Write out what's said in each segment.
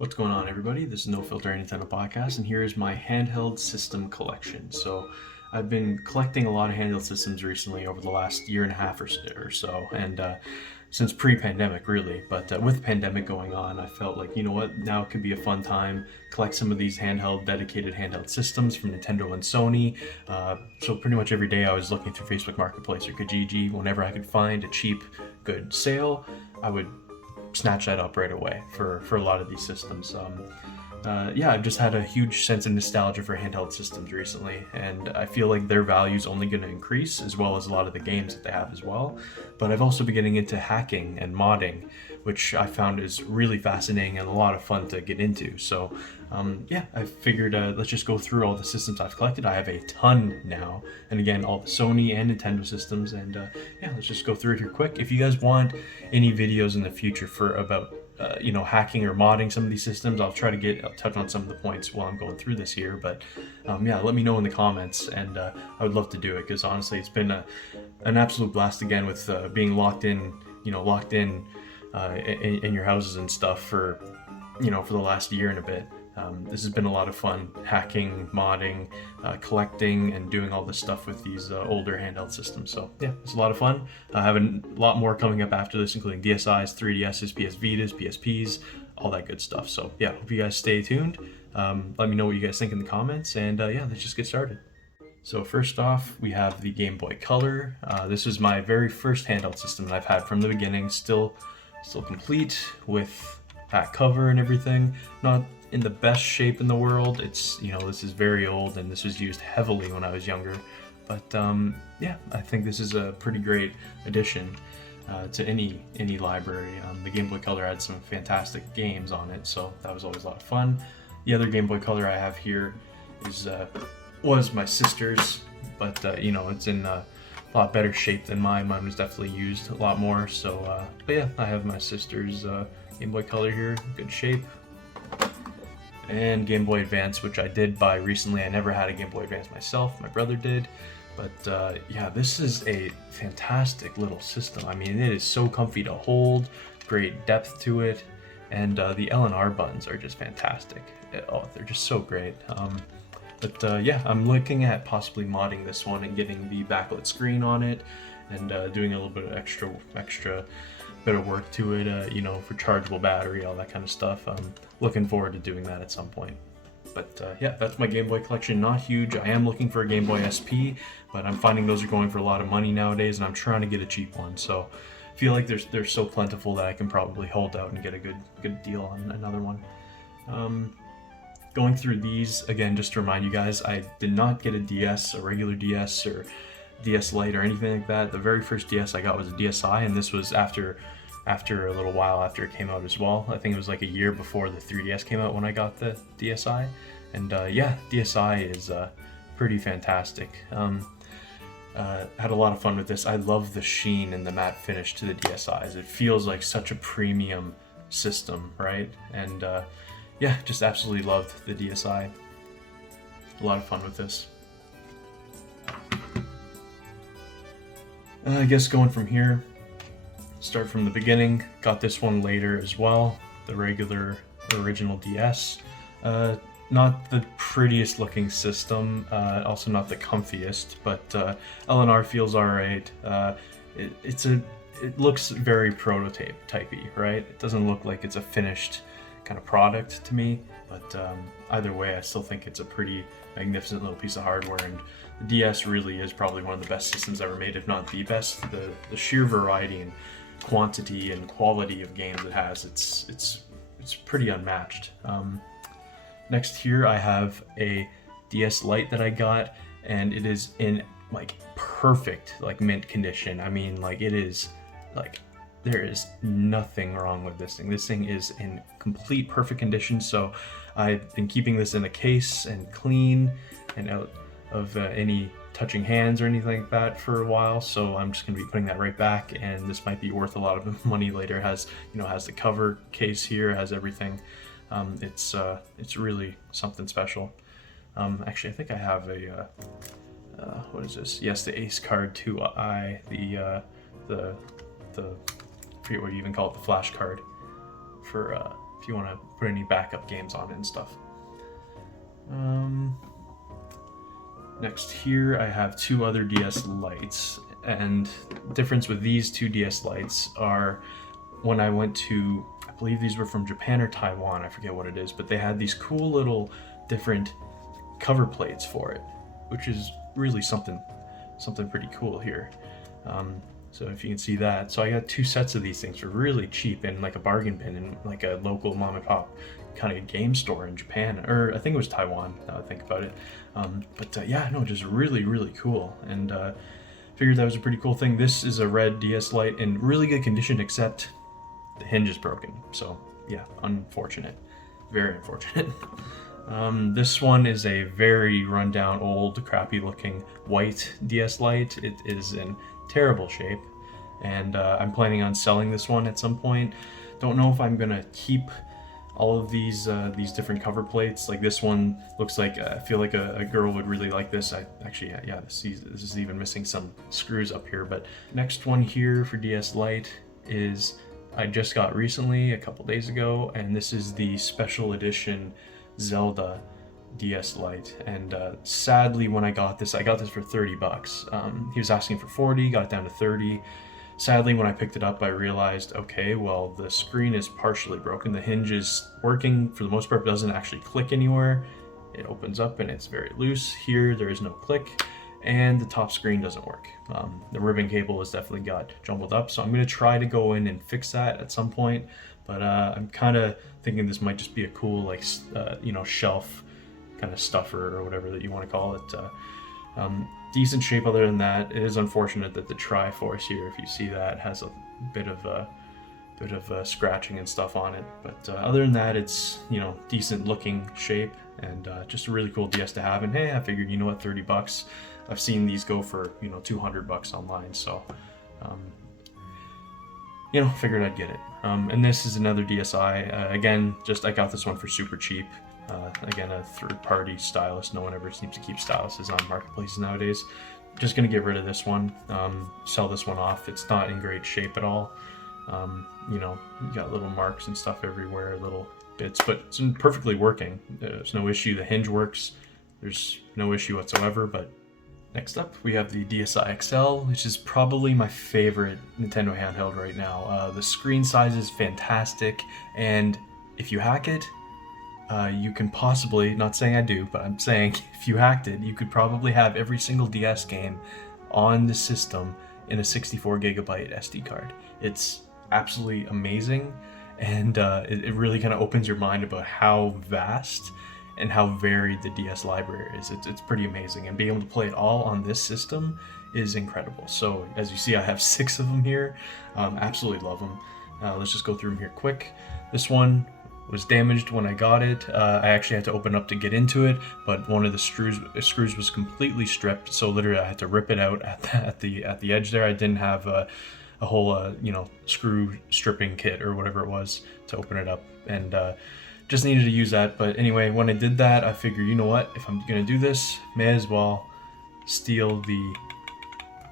What's going on, everybody? This is No Filter Nintendo Podcast, and here is my handheld system collection. So I've been collecting a lot of handheld systems recently over the last year and a half or so, and since pre-pandemic really. But with the pandemic going on, I felt like, you know what, now it could be a fun time, collect some of these dedicated handheld systems from Nintendo and Sony. So pretty much every day I was looking through Facebook Marketplace or Kijiji. Whenever I could find a cheap, good sale, I would snatch that up right away for a lot of these systems. Yeah, I've just had a huge sense of nostalgia for handheld systems recently, and I feel like their value is only going to increase, as well as a lot of the games that they have as well. But I've also been getting into hacking and modding, which I found is really fascinating and a lot of fun to get into. So yeah, I figured let's just go through all the systems I've collected. I have a ton now, and again, all the Sony and Nintendo systems, and yeah, let's just go through it here quick. If you guys want any videos in the future for about hacking or modding some of these systems, I'll touch on some of the points while I'm going through this here. But yeah, let me know in the comments, and I would love to do it, because honestly, it's been an absolute blast again with being locked in in your houses and stuff for the last year and a bit. This has been a lot of fun, hacking, modding, collecting, and doing all this stuff with these older handheld systems. So yeah, it's a lot of fun. I have a lot more coming up after this, including DSIs, 3DSs, PS Vitas, PSPs, all that good stuff. So yeah, hope you guys stay tuned. Let me know what you guys think in the comments, and yeah, let's just get started. So first off, we have the Gameboy Color. This is my very first handheld system that I've had from the beginning, still complete with back cover and everything. Not in the best shape in the world. It's, this is very old, and this was used heavily when I was younger. But yeah, I think this is a pretty great addition to any library. The Game Boy Color had some fantastic games on it, so that was always a lot of fun. The other Game Boy Color I have here was my sister's, but it's in a lot better shape than mine. Mine was definitely used a lot more. So, but yeah, I have my sister's Game Boy Color here, good shape. And Game Boy Advance, which I did buy recently. I never had a Game Boy Advance myself, my brother did. But yeah, this is a fantastic little system. I mean, it is so comfy to hold, great depth to it, and the L and R buttons are just fantastic. Oh, they're just so great. But yeah, I'm looking at possibly modding this one and getting the backlit screen on it, and doing a little bit of extra bit of work to it, for chargeable battery, all that kind of stuff. I'm looking forward to doing that at some point. But yeah, that's my Game Boy collection. Not huge. I am looking for a Game Boy SP, but I'm finding those are going for a lot of money nowadays, and I'm trying to get a cheap one. So I feel like they're so plentiful that I can probably hold out and get a good deal on another one. Going through these again, just to remind you guys, I did not get a DS, a regular DS, or DS Lite or anything like that. The very first DS I got was a DSi, and this was after a little while after it came out as well. I think it was like a year before the 3DS came out when I got the DSi, and yeah, DSi is pretty fantastic. Had a lot of fun with this. I love the sheen and the matte finish to the DSi's. It feels like such a premium system, right? And yeah, just absolutely loved the DSi. A lot of fun with this. I guess going from here, start from the beginning. Got this one later as well, the regular original DS. Not the prettiest looking system, also not the comfiest, but L&R feels alright. It looks very prototypey, right? It doesn't look like it's a finished kind of product to me, but either way, I still think it's a pretty magnificent little piece of hardware, and the DS really is probably one of the best systems ever made, if not the best. The sheer variety and quantity and quality of games it has, it's pretty unmatched. Next here I have a DS Lite that I got, and it is in like perfect mint condition. I mean, like, it is like, there is nothing wrong with this thing. This thing is in complete perfect condition. So I've been keeping this in a case and clean and out of any touching hands or anything like that for a while. So I'm just going to be putting that right back, and this might be worth a lot of money later. It has, has the cover case here, has everything. It's really something special. Actually, I think I have a what is this? Yes, the Ace Card 2i, the I forget what you even call it, the flash card for if you want to put any backup games on it and stuff. Next here I have two other DS Lites, and the difference with these two DS Lites are when I went to, I believe these were from Japan or Taiwan, I forget what it is, but they had these cool little different cover plates for it, which is really something pretty cool here. So if you can see that, so I got two sets of these things for really cheap in like a bargain bin in like a local mom and pop kind of game store in Japan, or I think it was Taiwan, now I think about it. Yeah, no, just really cool, and figured that was a pretty cool thing. This is a red DS Lite in really good condition, except the hinge is broken. So yeah, unfortunate, very unfortunate. This one is a very rundown, old, crappy looking white DS Lite. It is in terrible shape, and I'm planning on selling this one at some point. Don't know if I'm gonna keep all of these different cover plates. Like this one looks like, I feel like a girl would really like this. This is even missing some screws up here. But next one here for DS Lite is, I just got recently, a couple days ago, and this is the special edition Zelda DS Lite. And sadly, when I got this for 30 bucks. He was asking for 40, got it down to 30. Sadly, when I picked it up, I realized, okay, well, the screen is partially broken. The hinge is working for the most part, but doesn't actually click anywhere. It opens up and it's very loose. Here, there is no click, and the top screen doesn't work. The ribbon cable has definitely got jumbled up, so I'm gonna try to go in and fix that at some point. But I'm kind of thinking this might just be a cool, like, shelf kind of stuffer or whatever that you want to call it. Decent shape other than that. It is unfortunate that the Triforce here, if you see that, has a bit of scratching and stuff on it. But other than that, it's, decent looking shape, and just a really cool DS to have. And hey, I figured, 30 bucks. I've seen these go for, 200 bucks online, so figured I'd get it. And this is another DSi. Again, I got this one for super cheap. Again, a third-party stylus. No one ever seems to keep styluses on marketplaces nowadays. Just gonna get rid of this one, sell this one off. It's not in great shape at all. You got little marks and stuff everywhere, little bits, but it's perfectly working. There's no issue. The hinge works. There's no issue whatsoever. But next up, we have the Dsi XL, which is probably my favorite Nintendo handheld right now. The screen size is fantastic, and if you hack it, you can possibly, not saying I do, but I'm saying if you hacked it, you could probably have every single DS game on the system in a 64 gigabyte SD card. It's absolutely amazing, and it really kind of opens your mind about how vast and how varied the DS library is. It's pretty amazing, and being able to play it all on this system is incredible. So as you see, I have 6 of them here. Absolutely love them. Let's just go through them here quick. This one was damaged when I got it. I actually had to open up to get into it, but one of the screws was completely stripped, so literally I had to rip it out at the edge there. I didn't have a whole screw stripping kit or whatever it was to open it up, and just needed to use that. But anyway, when I did that, I figured, you know what, if I'm gonna do this, may as well steal the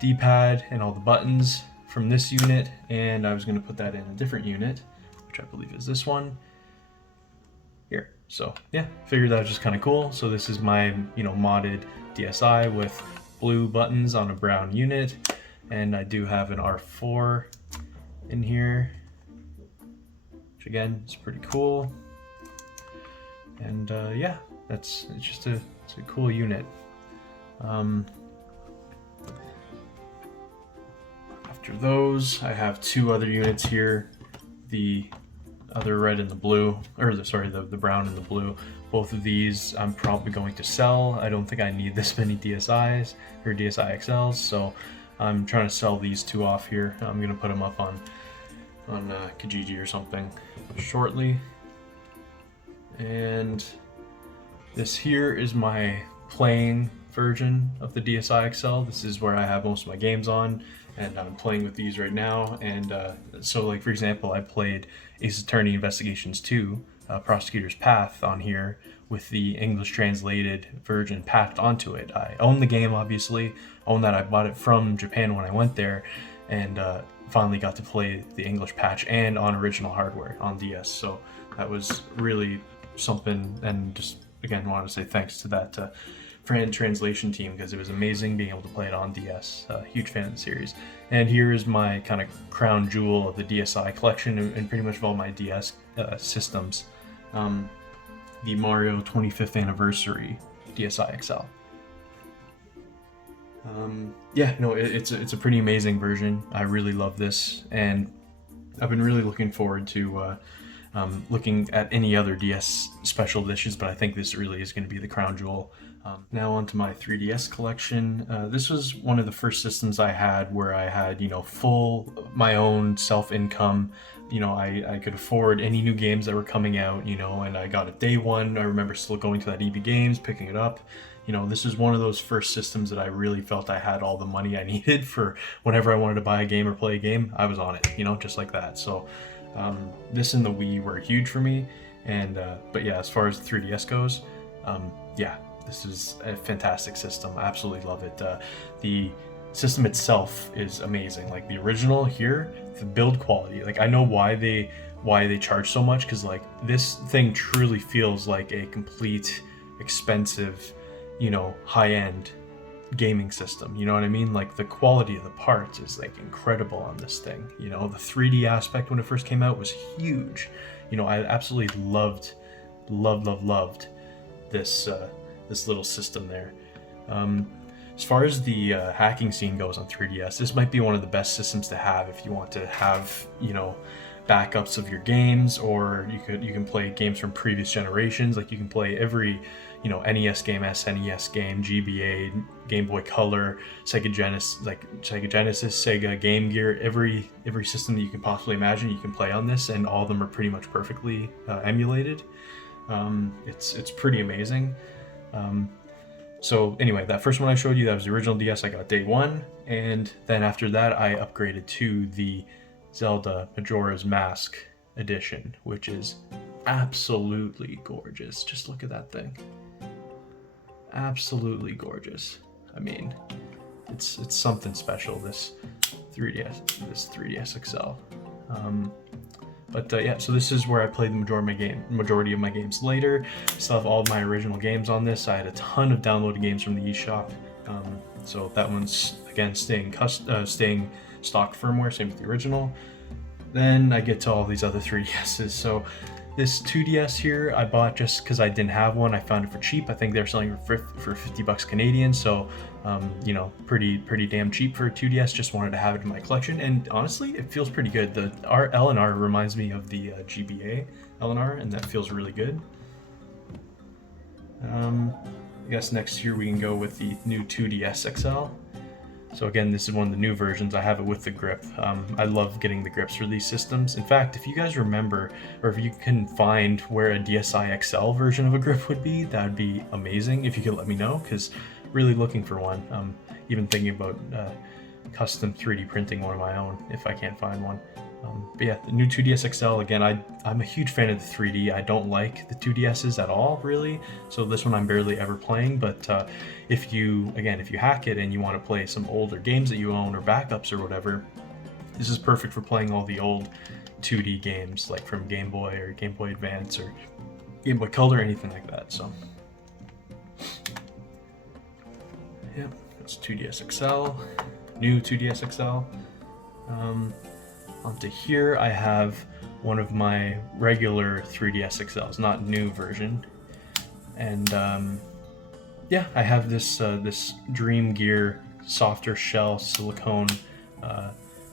D-pad and all the buttons from this unit, and I was gonna put that in a different unit, which I believe is this one here. So yeah, figured that was just kind of cool. So this is my modded DSi with blue buttons on a brown unit, and I do have an R4 in here, which again is pretty cool. And yeah, it's a cool unit. After those, I have 2 other units here. The other red and the blue, or the brown and the blue. Both of these I'm probably going to sell. I don't think I need this many DSIs or Dsi XLs, so I'm trying to sell these 2 off here. I'm gonna put them up on Kijiji or something shortly. And this here is my playing version of the Dsi XL. This is where I have most of my games on, and I'm playing with these right now. And so, like, for example, I played Ace Attorney Investigations 2, Prosecutor's Path on here with the English translated version patched onto it. I own the game, obviously. Own that. I bought it from Japan when I went there, and finally got to play the English patch and on original hardware on DS. So that was really something. And just again, want to say thanks to that translation team, because it was amazing being able to play it on DS. Huge fan of the series. And here is my kind of crown jewel of the DSi collection, and pretty much of all my DS systems. The Mario 25th Anniversary Dsi XL. Yeah, no, it's a pretty amazing version. I really love this, and I've been really looking forward to looking at any other DS special editions, but I think this really is going to be the crown jewel. Now onto my 3DS collection. This was one of the first systems I had where I had, full my own self-income. I could afford any new games that were coming out, and I got it day one. I remember still going to that EB Games, picking it up. This is one of those first systems that I really felt I had all the money I needed for whenever I wanted to buy a game or play a game, I was on it, just like that. So this and the Wii were huge for me. And but yeah, as far as the 3DS goes, yeah, this is a fantastic system. I absolutely love it. The system itself is amazing. Like the original here, the build quality, like I know why they charge so much, because like this thing truly feels like a complete expensive, high-end gaming system. You know what I mean? Like the quality of the parts is like incredible on this thing. The 3D aspect when it first came out was huge. I absolutely loved this this little system there. As far as the hacking scene goes on 3DS, this might be one of the best systems to have if you want to have, backups of your games, or you can play games from previous generations. Like you can play every, NES game, SNES game, GBA, Game Boy Color, Sega Genesis, Sega Game Gear, every system that you can possibly imagine you can play on this, and all of them are pretty much perfectly emulated. It's pretty amazing. So anyway, that first one I showed you, that was the original DS I got day one, and then after that I upgraded to the Zelda Majora's Mask edition, which is absolutely gorgeous. Just look at that thing. Absolutely gorgeous. I mean, it's something special, this 3DS XL. But yeah, so this is where I played the majority of my games later. I still have all of my original games on this. I had a ton of downloaded games from the eShop. So that one's, again, staying stock firmware, same with the original. Then I get to all these other 3DSs. So this 2DS here I bought just because I didn't have one. I found it for cheap. I think they're selling it for 50 bucks Canadian. So pretty damn cheap for a 2DS. Just wanted to have it in my collection, and honestly, it feels pretty good. The L&R reminds me of the GBA L&R, and that feels really good. I guess next here we can go with the new 2DS XL. So again, this is one of the new versions. I have it with the grip. I love getting the grips for these systems. In fact, if you guys remember, or if you can find where a DSi XL version of a grip would be, that would be amazing if you could let me know, because really looking for one. Even thinking about custom 3D printing one of my own if I can't find one. But yeah, the new 2DS XL, again, I'm a huge fan of the 3D. I don't like the 2DSs at all, really. So this one I'm barely ever playing, but if you hack it and you want to play some older games that you own or backups or whatever, this is perfect for playing all the old 2D games, like from Game Boy or Game Boy Advance or Game Boy Color or anything like that. So yeah, that's 2DS XL, new 2DS XL. Onto here, I have one of my regular 3DS XLs, not new version, and yeah, I have this this Dream Gear softer shell silicone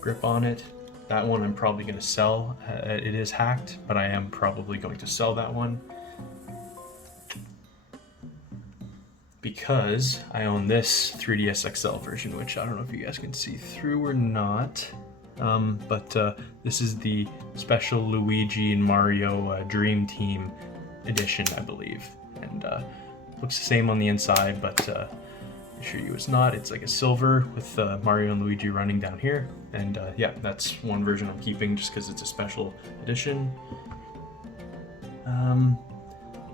grip on it. That one I'm probably going to sell. It is hacked, but I am probably going to sell that one because I own this 3DS XL version, which I don't know if you guys can see through or not. But this is the special Luigi and Mario Dream Team edition, I believe, and looks the same on the inside, but I assure you it's not. It's like a silver with Mario and Luigi running down here, and yeah, that's one version I'm keeping just because it's a special edition.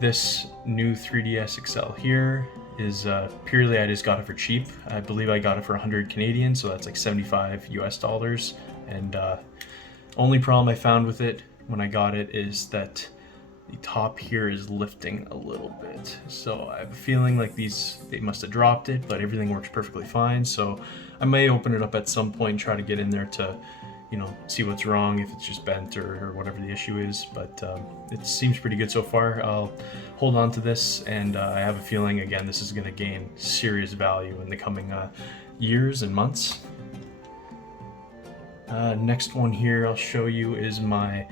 This new 3DS XL here is purely, I just got it for cheap. I believe I got it for 100 Canadian, so that's like 75 US dollars. And only problem I found with it when I got it is that the top here is lifting a little bit. So I have a feeling like they must have dropped it, but everything works perfectly fine. So I may open it up at some point and try to get in there to, you know, see what's wrong, if it's just bent or whatever the issue is. But it seems pretty good so far. I'll hold on to this, and I have a feeling, again, this is going to gain serious value in the coming years and months. Next one here I'll show you is my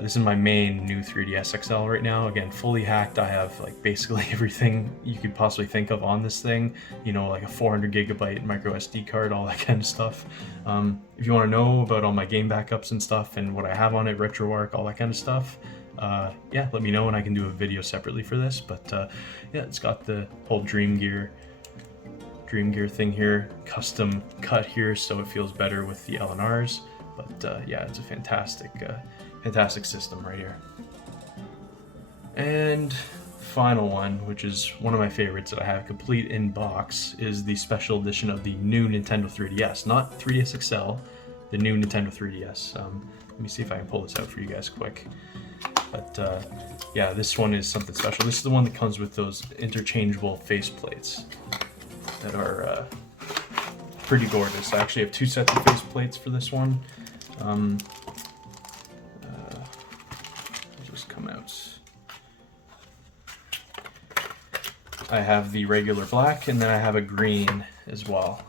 this is my main new 3DS XL right now. Again, fully hacked. I have like basically everything you could possibly think of on this thing. You know, like a 400 gigabyte micro SD card, all that kind of stuff. If you want to know about all my game backups and stuff and what I have on it, RetroArch, all that kind of stuff, yeah, let me know and I can do a video separately for this. But yeah, it's got the whole Dream Gear thing here, custom cut here, so it feels better with the LNRs. But yeah, it's a fantastic system right here. And final one, which is one of my favorites that I have complete in box, is the special edition of the new Nintendo 3DS. Not 3DS XL, the new Nintendo 3DS. Let me see if I can pull this out for you guys quick. But yeah, this one is something special. This is the one that comes with those interchangeable faceplates that are pretty gorgeous. I actually have two sets of faceplates for this one. Just come out. I have the regular black, and then I have a green as well.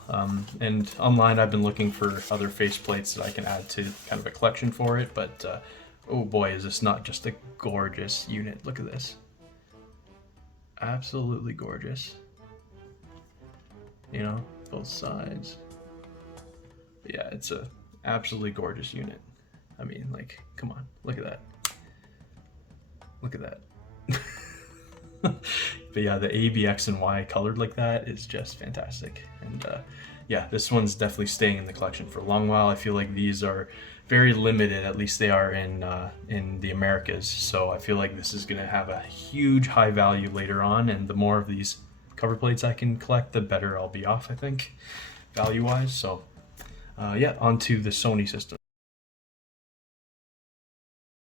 And online I've been looking for other faceplates that I can add to kind of a collection for it, but oh boy, is this not just a gorgeous unit. Look at this. Absolutely gorgeous. You know, both sides. Yeah, it's a absolutely gorgeous unit. I mean, like, come on, look at that. Look at that. But yeah, the A, B, X, and Y colored like that is just fantastic. And yeah, this one's definitely staying in the collection for a long while. I feel like these are very limited, at least they are in the Americas. So I feel like this is gonna have a huge high value later on, and the more of these cover plates I can collect, the better I'll be off, I think, value-wise. So yeah, onto the Sony system.